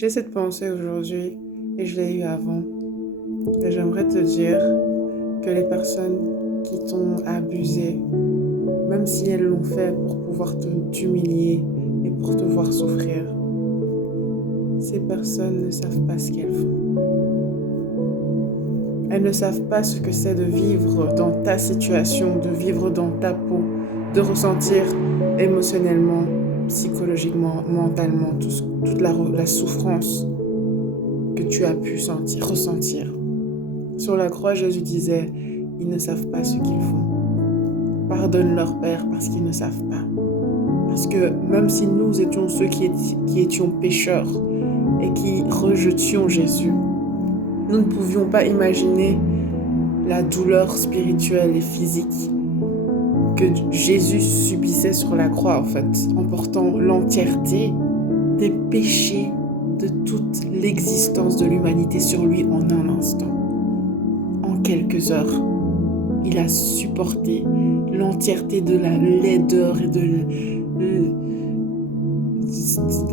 J'ai cette pensée aujourd'hui et je l'ai eue avant. Et j'aimerais te dire que les personnes qui t'ont abusé, même si elles l'ont fait pour pouvoir t'humilier et pour te voir souffrir, ces personnes ne savent pas ce qu'elles font. Elles ne savent pas ce que c'est de vivre dans ta situation, de vivre dans ta peau, de ressentir émotionnellement, psychologiquement, mentalement, toute la souffrance que tu as pu ressentir. Sur la croix, Jésus disait, ils ne savent pas ce qu'ils font. Pardonne leur Père parce qu'ils ne savent pas. Parce que même si nous étions ceux qui étions pécheurs et qui rejetions Jésus, nous ne pouvions pas imaginer la douleur spirituelle et physique que Jésus subissait sur la croix, en fait, en portant l'entièreté des péchés de toute l'existence de l'humanité sur lui en un instant. En quelques heures, il a supporté l'entièreté de la laideur et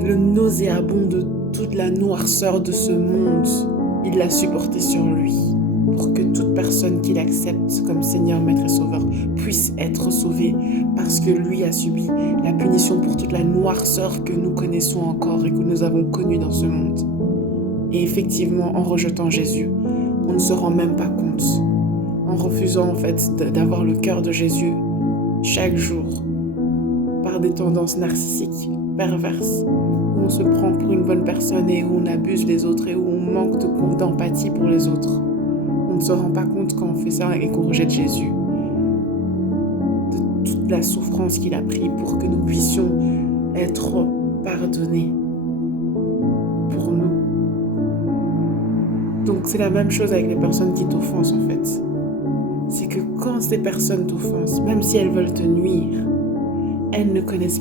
le nauséabond de toute la noirceur de ce monde. Il l'a supporté sur lui pour que toute personne qui l'accepte comme Seigneur, Maître et Sauveur puisse être sauvée parce que lui a subi la punition pour toute la noirceur que nous connaissons encore et que nous avons connue dans ce monde. Et effectivement, en rejetant Jésus, on ne se rend même pas compte. En refusant en fait d'avoir le cœur de Jésus chaque jour par des tendances narcissiques, perverses, où on se prend pour une bonne personne et où on abuse les autres et où on manque d'empathie pour les autres. On ne se rend pas compte quand on fait ça et qu'on rejette Jésus, de toute la souffrance qu'il a pris pour que nous puissions être pardonnés pour nous. Donc c'est la même chose avec les personnes qui t'offensent en fait. C'est que quand ces personnes t'offensent, même si elles veulent te nuire, elles ne connaissent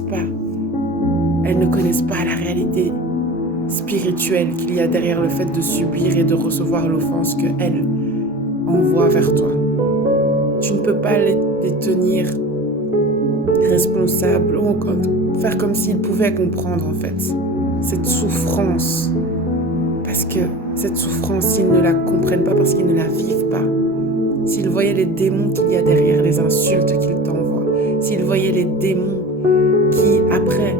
pas la réalité spirituelle qu'il y a derrière le fait de subir et de recevoir l'offense qu'elles envoient vers toi. Tu ne peux pas les tenir responsables ou encore faire comme s'ils pouvaient comprendre en fait cette souffrance. Parce que cette souffrance, s'ils ne la comprennent pas, parce qu'ils ne la vivent pas, s'ils voyaient les démons qu'il y a derrière les insultes qu'ils t'envoient, s'ils voyaient les démons qui, après,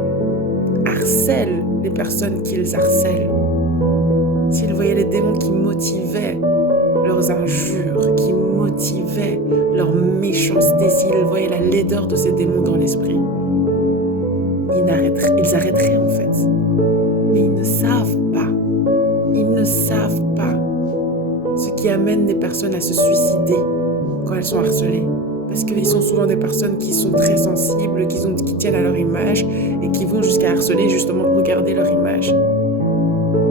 harcèlent les personnes qu'ils harcèlent, s'ils voyaient les démons qui motivaient leurs injures, qui motivaient leur méchanceté, s'ils voyaient la laideur de ces démons dans l'esprit, ils arrêteraient en fait. Mais ils ne savent pas. Ils ne savent pas ce qui amène des personnes à se suicider quand elles sont harcelées. Parce qu'ils sont souvent des personnes qui sont très sensibles, qui tiennent à leur image et qui vont jusqu'à harceler justement pour garder leur image.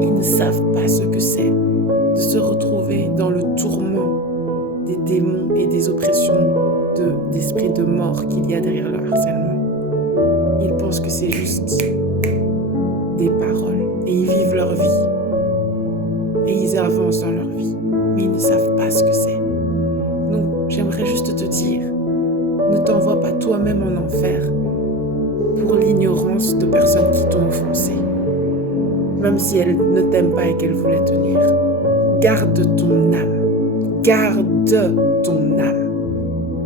Ils ne savent pas ce que c'est de se retrouver dans le tourment des démons et des oppressions d'esprits de mort qu'il y a derrière le harcèlement. Ils pensent que c'est juste des paroles et ils vivent leur vie. Et ils avancent dans leur vie, mais ils ne savent pas ce que c'est. Donc, j'aimerais juste te dire, ne t'envoie pas toi-même en enfer pour l'ignorance de personnes qui t'ont offensé, même si elles ne t'aiment pas et qu'elles voulaient te nuire. Garde ton âme, garde ton âme,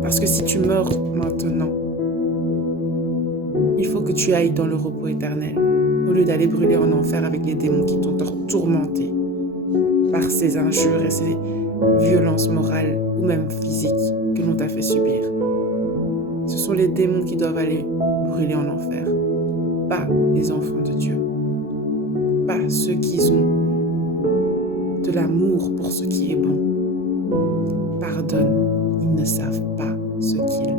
parce que si tu meurs maintenant, il faut que tu ailles dans le repos éternel, au lieu d'aller brûler en enfer avec les démons qui t'ont tourmenté par ces injures et ces violences morales ou même physiques que l'on t'a fait subir. Ce sont les démons qui doivent aller brûler en enfer, pas les enfants de Dieu, pas ceux qui ont de l'amour pour ce qui est bon. Pardonne, ils ne savent pas ce qu'ils